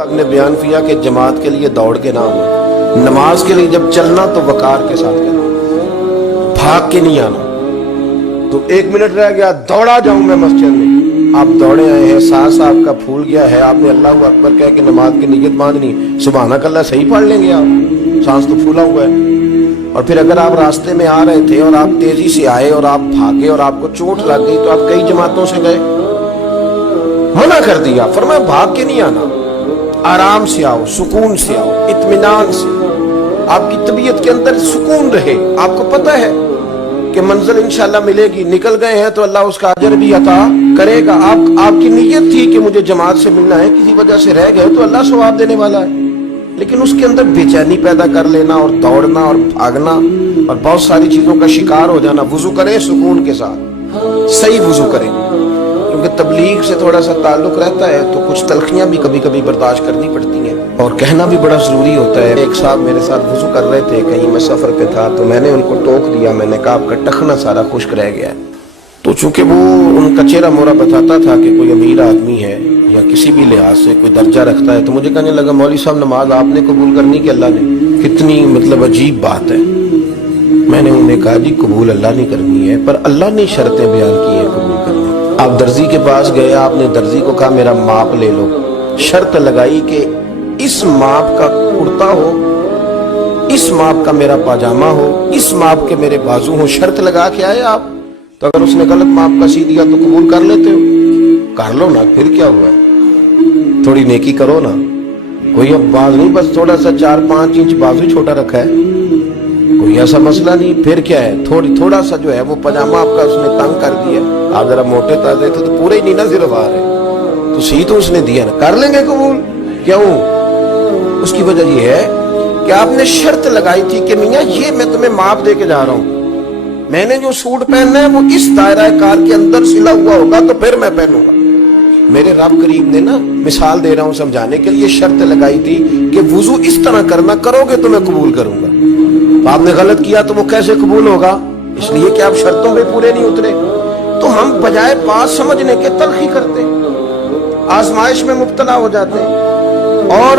पाक ने बयान किया कि जमात के लिए दौड़ के नाम है, नमाज के लिए जब चलना तो वकार के साथ करना, भाग के नहीं आना। तो 1 मिनट रह गया, दौड़ा जाऊं मैं मस्जिद में, आप दौड़े आए हैं, सांस आपका फूल गया है, आपने अल्लाह अकबर कह के नमाज की नीयत बांधनी, सुबहानक अल्लाह सही पढ़ लेंगे आप, सांस तो फूला हुआ है। और फिर अगर आप रास्ते में आ रहे थे और आप तेजी से आए और आप भागे और आपको चोट लग गई, तो आप कई जमातों से गए, मना कर दिया, फरमाया भाग के नहीं आना, आराम से आओ, सुकून से आओ, इत्मीनान से, आपकी तबीयत के अंदर सुकून रहे, आपको पता है कि मंजिल इंशाल्लाह मिलेगी, निकल गए हैं तो अल्लाह उसका अजर भी अता करेगा। आपकी नीयत थी कि मुझे जमात से मिलना है, किसी वजह से रह गए तो अल्लाह सवाब देने वाला है, लेकिन उसके अंदर बेचैनी पैदा कर लेना और दौड़ना और भागना और बहुत सारी चीजों का शिकार हो जाना। वुजू करें सुकून के साथ, सही वुजू करें, क्योंकि तबलीग से थोड़ा सा ताल्लुक रहता है तो कुछ तलखियां भी कभी कभी बर्दाश्त करनी पड़ती हैं और कहना भी बड़ा जरूरी होता है। एक साहब मेरे साथ वुजू कर रहे थे, कहीं मैं सफर पे था, तो मैंने उनको टोक दिया, मैंने कहा आपका टखना सारा खुश्क रह गया है। तो चूंकि वो उनका चेहरा मोरा बताता था कि कोई अमीर आदमी है या किसी भी लिहाज से कोई दर्जा रखता है, तो मुझे कहने लगा मौलवी साहब नमाज आपने कबूल करनी कि अल्लाह ने? कितनी मतलब अजीब बात है। मैंने उन्हें कहा जी कबूल अल्लाह ने करनी है, पर अल्लाह ने शर्तें बयान की है कबूल करनी। आप दर्जी के पास गए, आपने दर्जी को कहा मेरा माप ले लो, शर्त लगाई कि इस माप का कुर्ता हो, इस माप का मेरा पाजामा हो, इस माप के मेरे बाजू हो, शर्त लगा के आए आप। तो अगर उसने गलत माप का सी दिया तो कबूल कर लेते हो? कर लो ना, फिर क्या हुआ, थोड़ी नेकी करो ना, कोई अब बाज नहीं, बस थोड़ा सा 4-5 इंच बाजू छोटा रखा है, कोई ऐसा मसला नहीं, फिर क्या है, थोड़ा सा जो है वो पजामा आपका उसने तंग कर दिया, आप जरा मोटे ताजे थे तो पूरे ही नहीं ना सिर्फ आ रहे, तो सी तो उसने दिया ना, कर लेंगे कबूल। क्यों? उसकी वजह ये है कि आपने शर्त लगाई थी कि मियां ये मैं तुम्हें माप दे के जा रहा हूं, मैंने जो सूट पहनना है वो इस दायरा कार के अंदर सिला हुआ होगा तो फिर मैं पहनूंगा। मेरे रब करीम ने ना, मिसाल दे रहा हूं समझाने के लिए, शर्त लगाई थी कि वुजू इस तरह करना, करोगे तो मैं कबूल करूंगा। तो आपने गलत किया तो वो कैसे कबूल होगा? इसलिए कि आप शर्तों पे पूरे नहीं उतरे। तो हम बजाय बात समझने के तलखी करते, आजमाइश में मुब्तला हो जाते और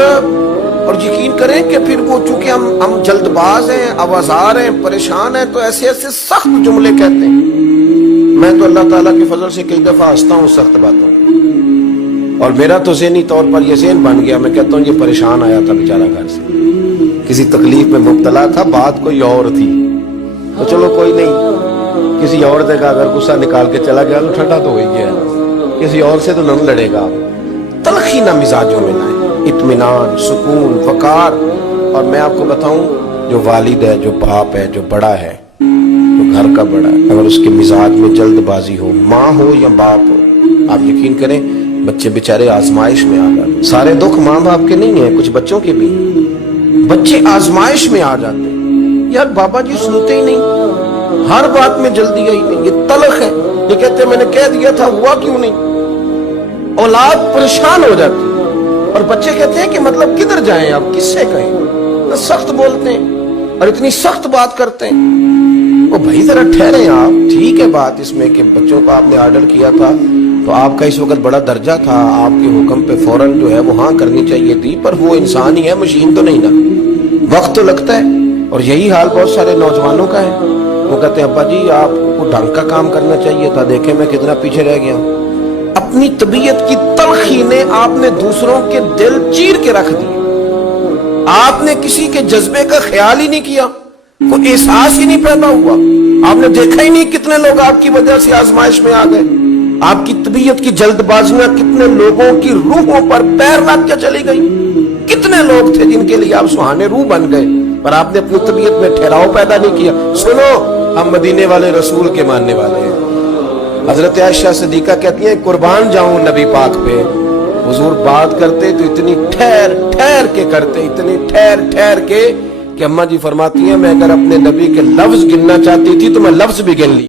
यकीन करें कि फिर वो चूंकि हम जल्दबाज हैं, आवाजार हैं, परेशान हैं, तो ऐसे ऐसे सख्त जुमले कहते हैं। मैं तो अल्लाह ताला के फजल से कई दफा हंसता हूँ सख्त बातों पर, और मेरा तो ज़हनी तौर पर यह ज़हन बन गया, मैं कहता हूँ ये परेशान आया था बेचारा घर से, किसी तकलीफ में मुब्तला था, बात कोई और थी, तो चलो कोई नहीं, किसी और जगह अगर गुस्सा निकाल के चला गया तो ठंडा तो हो ही गया, किसी और से तो नहीं लड़ेगा। तलखी ना मिजाजों में लाए, इत्मीनान, सुकून, वकार। और मैं आपको बताऊं, जो वालिद है, जो बाप है, जो बड़ा है, जो घर का बड़ा है, अगर उसके मिजाज में जल्दबाजी हो, माँ हो या बाप हो, आप यकीन करें बच्चे बेचारे आजमाइश में आ जाते। सारे दुख माँ बाप के नहीं है, कुछ बच्चों के भी, बच्चे आजमाइश में आ जाते हैं। यार बाबा जी सुनते ही नहीं, हर बात में जल्दी आई नहीं, ये तलख है, ये कहते मैंने कह दिया था, हुआ क्यों नहीं? औलाद परेशान हो जाती है और बच्चे कहते हैं कि मतलब किधर जाएं, आप किससे कहें, तो सख्त बोलते हैं और इतनी सख्त बात करते हैं। ओ भाई जरा ठहरे आप, ठीक है बात इसमें कि बच्चों को आपने ऑर्डर किया था तो आपका इस वक्त बड़ा दर्जा था, आपके हुक्म पे फौरन जो है वो हाँ करनी चाहिए थी, पर वो इंसान ही है, मशीन तो नहीं ना, वक्त तो लगता है। और यही हाल बहुत सारे नौजवानों का है, वो कहते हैं अब्बा जी आपको ढंग का काम करना चाहिए था, देखें मैं कितना पीछे रह गया हूँ। अपनी तबीयत की तलखी ने आपने दूसरों के दिल चीर के रख दिए, आपने किसी के जज्बे का ख्याल ही नहीं किया, कोई एहसास ही नहीं पैदा हुआ, आपने देखा ही नहीं कितने लोग आपकी वजह से आजमाइश में आ गए। आपकी तबीयत की जल्दबाजियां कितने लोगों की रूहों पर पैर रख के चली गई, कितने लोग थे जिनके लिए आप सुहाने रूह बन गए, पर आपने अपनी तबीयत में ठहराव पैदा नहीं किया। सुनो, हम मदीने वाले रसूल के मानने वाले हैं। हजरत आयशा सिद्दीका कहती हैं कुर्बान जाऊं नबी पाक पे, हुजूर बात करते तो इतनी ठहर ठहर के करते, इतनी ठहर ठहर के कि अम्मा जी फरमाती हैं मैं अगर अपने नबी के लफ्ज गिनना चाहती थी तो मैं लफ्ज भी गिन ली।